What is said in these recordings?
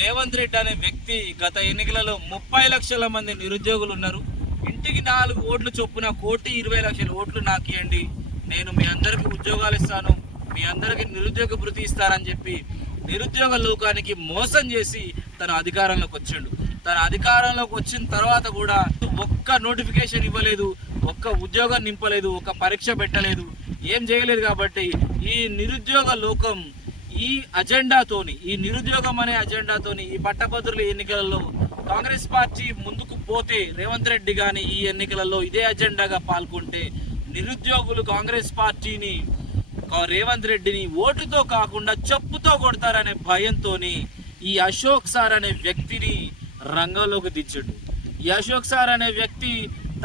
రేవంత్ రెడ్డి అనే వ్యక్తి గత ఎన్నికలలో 30 లక్షల మంది నిరుద్యోగులు ఉన్నారు. ఇంటికి 4 ఓట్లు చొప్పున 1,20,00,000 ఓట్లు నాకు ఇవ్వండి, నేను మీ అందరికీ ఉద్యోగాలు ఇస్తాను, మీ అందరికీ నిరుద్యోగ భృతి ఇస్తానని చెప్పి నిరుద్యోగ లోకానికి మోసం చేసి తన అధికారంలోకి వచ్చిండు. తన అధికారంలోకి వచ్చిన తర్వాత కూడా ఒక్క నోటిఫికేషన్ ఇవ్వలేదు, ఒక్క ఉద్యోగం నింపలేదు, ఒక్క పరీక్ష పెట్టలేదు, ఏం చేయలేదు. కాబట్టి ఈ నిరుద్యోగ లోకం ఈ అజెండాతోని, ఈ నిరుద్యోగం అనే అజెండాతోని ఈ పట్టభద్రుల ఎన్నికలలో కాంగ్రెస్ పార్టీ ముందుకు పోతే, రేవంత్ రెడ్డి కానీ ఈ ఎన్నికలలో ఇదే అజెండాగా పాల్గొంటే నిరుద్యోగులు కాంగ్రెస్ పార్టీని, రేవంత్ రెడ్డిని ఓటుతో కాకుండా చెప్పుతో కొడతారనే భయంతో ఈ అశోక్ సార్ అనే వ్యక్తిని రంగంలోకి దించాడు. ఈ అశోక్ సార్ అనే వ్యక్తి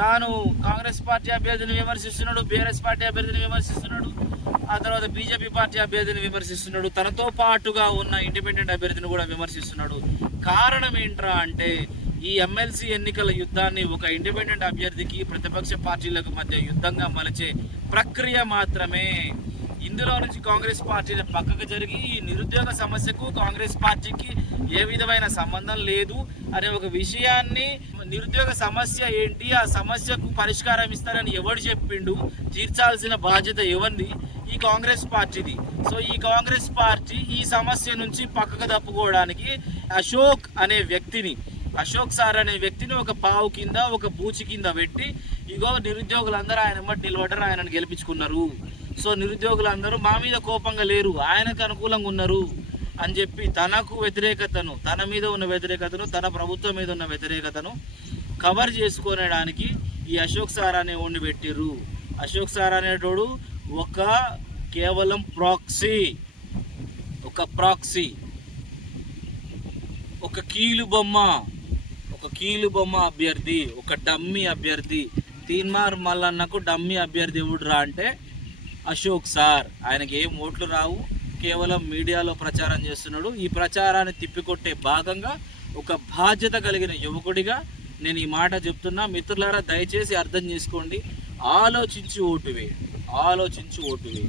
తాను కాంగ్రెస్ పార్టీ అభ్యర్థిని విమర్శిస్తున్నాడు, బీఆర్ఎస్ పార్టీ అభ్యర్థిని విమర్శిస్తున్నాడు, ఆ తర్వాత బీజేపీ పార్టీ అభ్యర్థిని విమర్శిస్తున్నాడు, తనతో పాటుగా ఉన్న ఇండిపెండెంట్ అభ్యర్థిని కూడా విమర్శిస్తున్నాడు. కారణం ఏంట్రా అంటే ఈ ఎమ్మెల్సీ ఎన్నికల యుద్ధాన్ని ఒక ఇండిపెండెంట్ అభ్యర్థికి ప్రతిపక్ష పార్టీలకు మధ్య యుద్ధంగా మలిచే ప్రక్రియ మాత్రమే. ఇందులో నుంచి కాంగ్రెస్ పార్టీని పక్కకు జరిగి ఈ నిరుద్యోగ సమస్యకు కాంగ్రెస్ పార్టీకి ఏ విధమైన సంబంధం లేదు అనే ఒక విషయాన్ని, నిరుద్యోగ సమస్య ఏంటి, ఆ సమస్యకు పరిష్కారం ఇస్తారని ఎవడు చెప్పిండు, తీర్చాల్సిన బాధ్యత ఎవరిది? ఈ కాంగ్రెస్ పార్టీది. సో ఈ కాంగ్రెస్ పార్టీ ఈ సమస్య నుంచి పక్కకు తప్పుకోవడానికి అశోక్ అనే వ్యక్తిని, అశోక్ సార్ అనే వ్యక్తిని ఒక పావు కింద, ఒక బూచి కింద పెట్టి, ఇగో నిరుద్యోగులందరూ ఆయన మట్టి నిలబడ్డారు, ఆయనను గెలిపించుకున్నారు, సో నిరుద్యోగులందరూ మా మీద కోపంగా లేరు, ఆయనకు అనుకూలంగా ఉన్నారు అని చెప్పి తనకు వ్యతిరేకతను, తన మీద ఉన్న వ్యతిరేకతను, తన ప్రభుత్వం మీద ఉన్న వ్యతిరేకతను కవర్ చేసుకోవడానికి ఈ అశోక్ సార్ అనే వాడిని పెట్టిర్రు. అశోక్ సార్ అనేటోడు కేవలం ప్రాక్సీ, ఒక కీలు బొమ్మ అభ్యర్థి, ఒక డమ్మీ అభ్యర్థి. తీన్మార్ మల్లన్నకు డమ్మీ అభ్యర్థి ఎవడురా అంటే అశోక్ సార్. ఆయనకి ఏం ఓట్లు రావు, కేవలం మీడియాలో ప్రచారం చేస్తున్నాడు. ఈ ప్రచారాన్ని తిప్పికొట్టే భాగంగా ఒక బాధ్యత కలిగిన యువకుడిగా నేను ఈ మాట చెప్తున్నా. మిత్రులారా, దయచేసి అర్థం చేసుకోండి, ఆలోచించి ఓటు వేయండి.